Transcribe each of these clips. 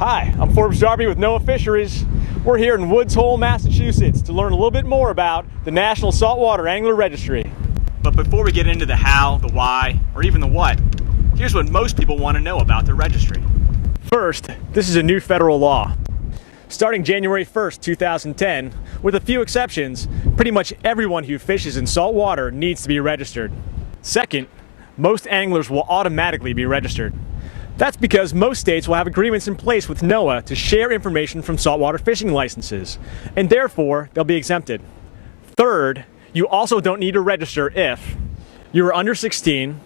Hi, I'm Forbes Darby with NOAA Fisheries. We're here in Woods Hole, Massachusetts to learn a little bit more about the National Saltwater Angler Registry. But before we get into the how, the why, or even the what, here's what most people want to know about the registry. First, this is a new federal law. Starting January 1st, 2010, with a few exceptions, pretty much everyone who fishes in salt water needs to be registered. Second, most anglers will automatically be registered. That's because most states will have agreements in place with NOAA to share information from saltwater fishing licenses, and therefore they'll be exempted. Third, you also don't need to register if you are under 16,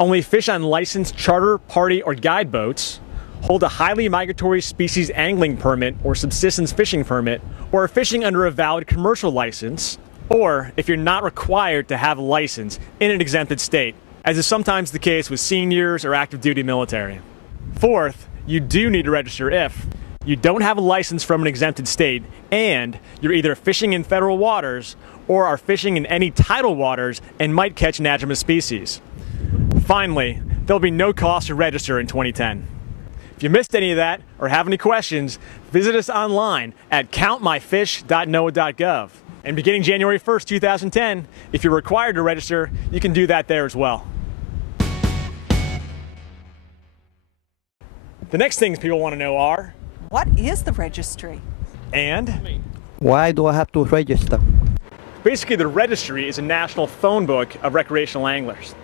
only fish on licensed charter, party, or guide boats, hold a highly migratory species angling permit or subsistence fishing permit, or are fishing under a valid commercial license, or if you're not required to have a license in an exempted state, as is sometimes the case with seniors or active duty military. Fourth, you do need to register if you don't have a license from an exempted state and you're either fishing in federal waters or are fishing in any tidal waters and might catch an adjunct species. Finally, there'll be no cost to register in 2010. If you missed any of that or have any questions, visit us online at countmyfish.noaa.gov. And beginning January 1st, 2010, if you're required to register, you can do that there as well. The next things people want to know are, what is the registry? And why do I have to register? Basically, the registry is a national phone book of recreational anglers.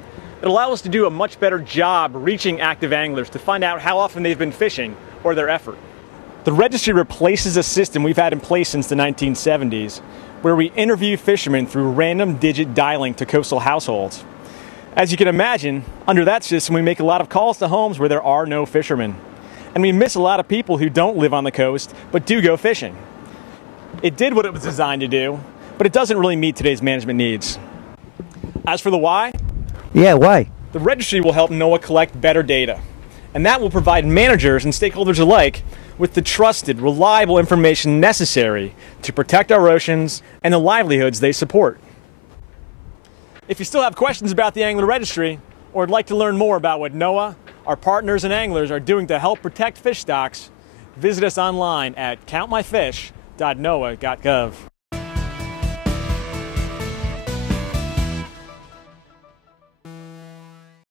It allows us to do a much better job reaching active anglers to find out how often they've been fishing or their effort. The registry replaces a system we've had in place since the 1970s, where we interview fishermen through random digit dialing to coastal households. As you can imagine, under that system we make a lot of calls to homes where there are no fishermen. And we miss a lot of people who don't live on the coast but do go fishing. It did what it was designed to do, but it doesn't really meet today's management needs. As for the why? Yeah, why? The registry will help NOAA collect better data, and that will provide managers and stakeholders alike with the trusted, reliable information necessary to protect our oceans and the livelihoods they support. If you still have questions about the Angler Registry, or would like to learn more about what NOAA, our partners and anglers are doing to help protect fish stocks, visit us online at countmyfish.noaa.gov.